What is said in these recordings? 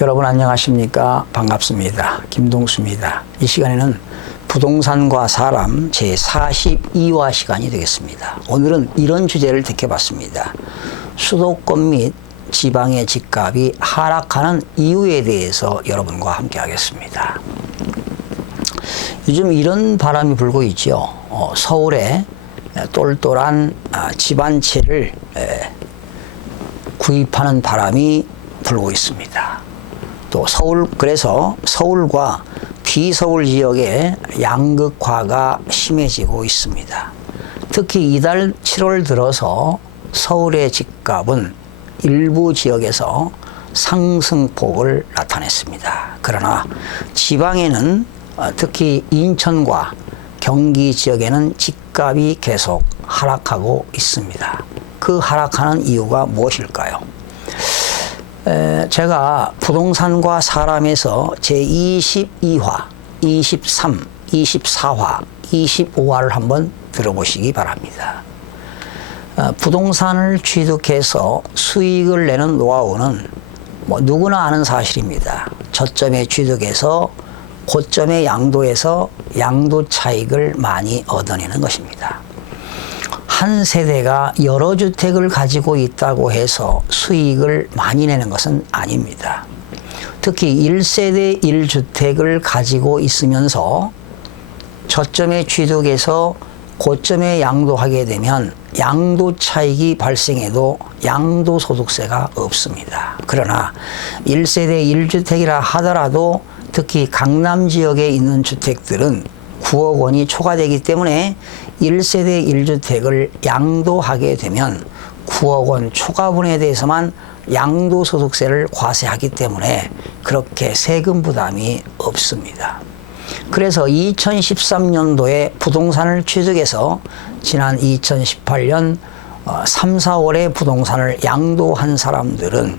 여러분 안녕하십니까? 반갑습니다. 김동수입니다. 이 시간에는 부동산과 사람 제42화 시간이 되겠습니다. 오늘은 이런 주제를 택해봤습니다. 수도권 및 지방의 집값이 하락하는 이유에 대해서 여러분과 함께 하겠습니다. 요즘 이런 바람이 불고 있죠. 서울에 똘똘한 집 한 채를 구입하는 바람이 불고 있습니다. 또 그래서 서울과 비서울 지역의 양극화가 심해지고 있습니다. 특히 이달 7월 들어서 서울의 집값은 일부 지역에서 상승폭을 나타냈습니다. 그러나 지방에는 특히 인천과 경기 지역에는 집값이 계속 하락하고 있습니다. 그 하락하는 이유가 무엇일까요? 제가 부동산과 사람에서 제22화, 23, 24화, 25화를 한번 들어보시기 바랍니다. 부동산을 취득해서 수익을 내는 노하우는 누구나 아는 사실입니다. 저점에 취득해서 고점의 양도에서 양도 차익을 많이 얻어내는 것입니다. 한 세대가 여러 주택을 가지고 있다고 해서 수익을 많이 내는 것은 아닙니다. 특히 1세대 1주택을 가지고 있으면서 저점에 취득해서 고점에 양도하게 되면 양도 차익이 발생해도 양도소득세가 없습니다. 그러나 1세대 1주택이라 하더라도 특히 강남 지역에 있는 주택들은 9억 원이 초과되기 때문에 1세대 1주택을 양도하게 되면 9억 원 초과분에 대해서만 양도소득세를 과세하기 때문에 그렇게 세금 부담이 없습니다. 그래서 2013년도에 부동산을 취득해서 지난 2018년 3, 4월에 부동산을 양도한 사람들은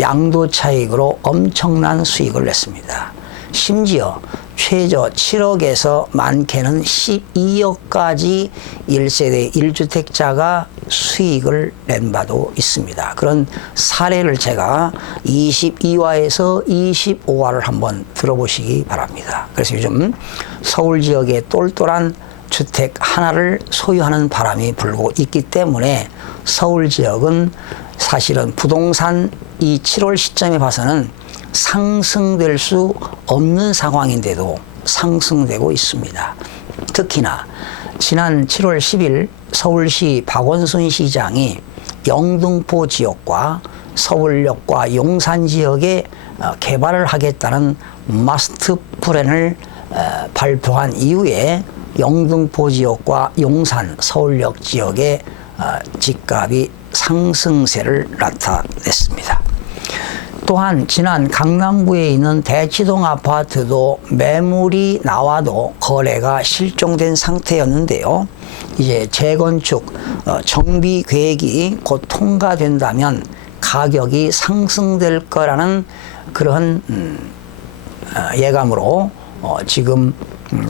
양도 차익으로 엄청난 수익을 냈습니다. 심지어 최저 7억에서 많게는 12억까지 1세대 1주택자가 수익을 낸 바도 있습니다. 그런 사례를 제가 22화에서 25화를 한번 들어보시기 바랍니다. 그래서 요즘 서울 지역에 똘똘한 주택 하나를 소유하는 바람이 불고 있기 때문에 서울 지역은 사실은 부동산 이 7월 시점에 봐서는 상승될 수 없는 상황인데도 상승되고 있습니다. 특히나 지난 7월 10일 서울시 박원순 시장이 영등포 지역과 서울역과 용산 지역에 개발을 하겠다는 마스터 플랜을 발표한 이후에 영등포 지역과 용산 서울역 지역의 집값이 상승세를 나타냈습니다. 또한 지난 강남구에 있는 대치동 아파트도 매물이 나와도 거래가 실종된 상태였는데요. 이제 재건축 정비 계획이 곧 통과된다면 가격이 상승될 거라는 그런 예감으로 지금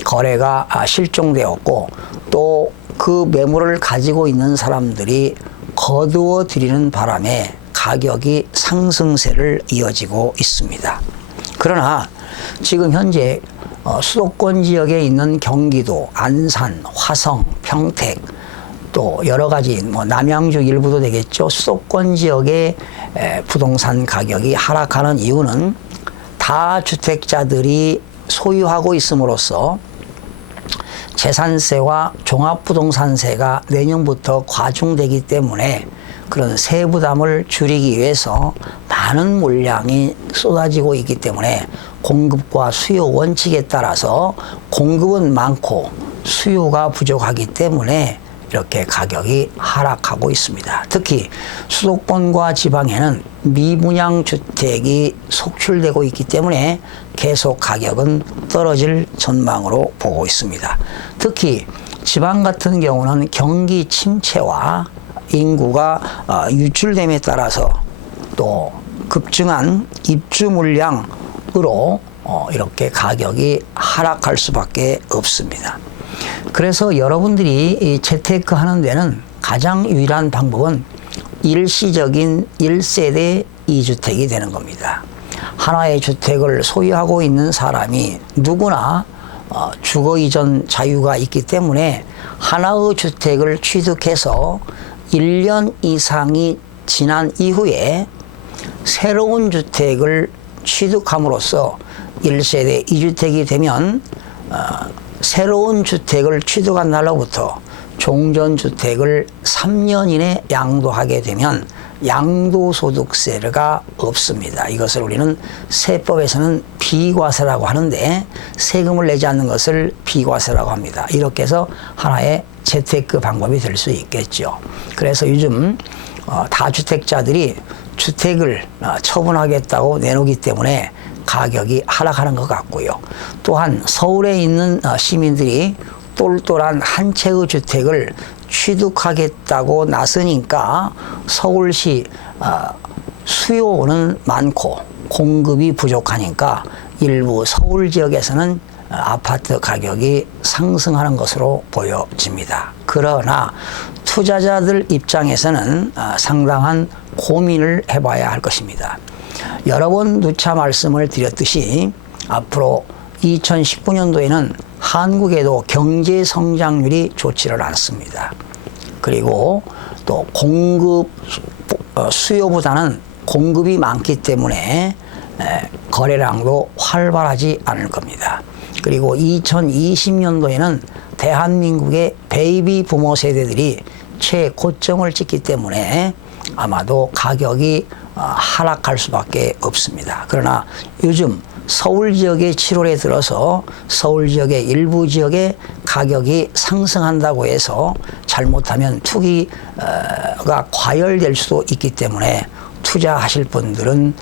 거래가 실종되었고 또 그 매물을 가지고 있는 사람들이 거두어 들이는 바람에 가격이 상승세를 이어지고 있습니다. 그러나 지금 현재 수도권 지역에 있는 경기도, 안산, 화성, 평택 또 여러 가지 남양주 일부도 되겠죠. 수도권 지역의 부동산 가격이 하락하는 이유는 다주택자들이 소유하고 있음으로써 재산세와 종합부동산세가 내년부터 과중되기 때문에 그런 세부담을 줄이기 위해서 많은 물량이 쏟아지고 있기 때문에 공급과 수요 원칙에 따라서 공급은 많고 수요가 부족하기 때문에 이렇게 가격이 하락하고 있습니다. 특히 수도권과 지방에는 미분양 주택이 속출되고 있기 때문에 계속 가격은 떨어질 전망으로 보고 있습니다. 특히 지방 같은 경우는 경기 침체와 인구가 유출됨에 따라서 또 급증한 입주 물량으로 이렇게 가격이 하락할 수밖에 없습니다. 그래서 여러분들이 재테크 하는 데는 가장 유일한 방법은 일시적인 1세대 2주택이 되는 겁니다. 하나의 주택을 소유하고 있는 사람이 누구나 주거 이전 자유가 있기 때문에 하나의 주택을 취득해서 1년 이상이 지난 이후에 새로운 주택을 취득함으로써 1세대 2주택이 되면 새로운 주택을 취득한 날로부터 종전주택을 3년 이내 양도하게 되면 양도소득세가 없습니다. 이것을 우리는 세법에서는 비과세라고 하는데 세금을 내지 않는 것을 비과세라고 합니다. 이렇게 해서 하나의 재테크 방법이 될 수 있겠죠. 그래서 요즘 다주택자들이 주택을 처분하겠다고 내놓기 때문에 가격이 하락하는 것 같고요. 또한 서울에 있는 시민들이 똘똘한 한 채의 주택을 취득하겠다고 나서니까 서울시 수요는 많고 공급이 부족하니까 일부 서울 지역에서는 아파트 가격이 상승하는 것으로 보여집니다. 그러나 투자자들 입장에서는 상당한 고민을 해봐야 할 것입니다. 여러 번 누차 말씀을 드렸듯이 앞으로 2019년도에는 한국에도 경제 성장률이 좋지를 않습니다. 그리고 또 수요보다는 공급이 많기 때문에 거래량도 활발하지 않을 겁니다. 그리고 2020년도에는 대한민국의 베이비 부모 세대들이 최고점을 찍기 때문에 아마도 가격이 하락할 수밖에 없습니다. 그러나 요즘 서울 지역의 7월에 들어서 서울 지역의 일부 지역의 가격이 상승한다고 해서 잘못하면 투기가 과열될 수도 있기 때문에 투자하실 분들은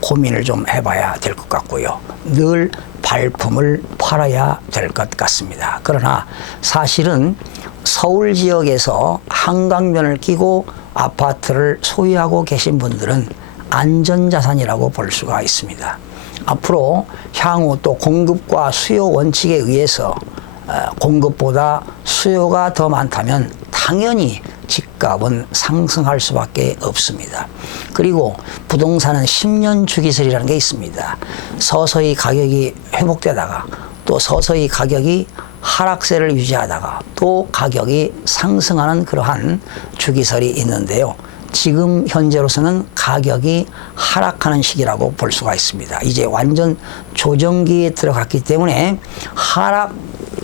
고민을 좀 해봐야 될 것 같고요. 늘 발품을 팔아야 될 것 같습니다. 그러나 사실은 서울 지역에서 한강변을 끼고 아파트를 소유하고 계신 분들은 안전자산이라고 볼 수가 있습니다. 앞으로 향후 또 공급과 수요 원칙에 의해서 공급보다 수요가 더 많다면 당연히 집값은 상승할 수밖에 없습니다. 그리고 부동산은 10년 주기설이라는 게 있습니다. 서서히 가격이 회복되다가 또 서서히 가격이 하락세를 유지하다가 또 가격이 상승하는 그러한 주기설이 있는데요. 지금 현재로서는 가격이 하락하는 시기라고 볼 수가 있습니다. 이제 완전 조정기에 들어갔기 때문에 하락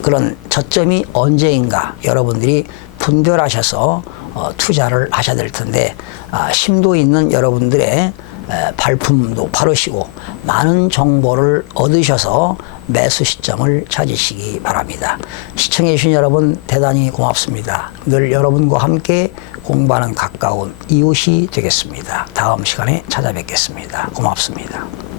그런 저점이 언제인가 여러분들이 분별하셔서 투자를 하셔야 될 텐데 심도 있는 여러분들의 발품도 바르시고 많은 정보를 얻으셔서 매수 시점을 찾으시기 바랍니다. 시청해 주신 여러분 대단히 고맙습니다. 늘 여러분과 함께 공부하는 가까운 이웃이 되겠습니다. 다음 시간에 찾아뵙겠습니다. 고맙습니다.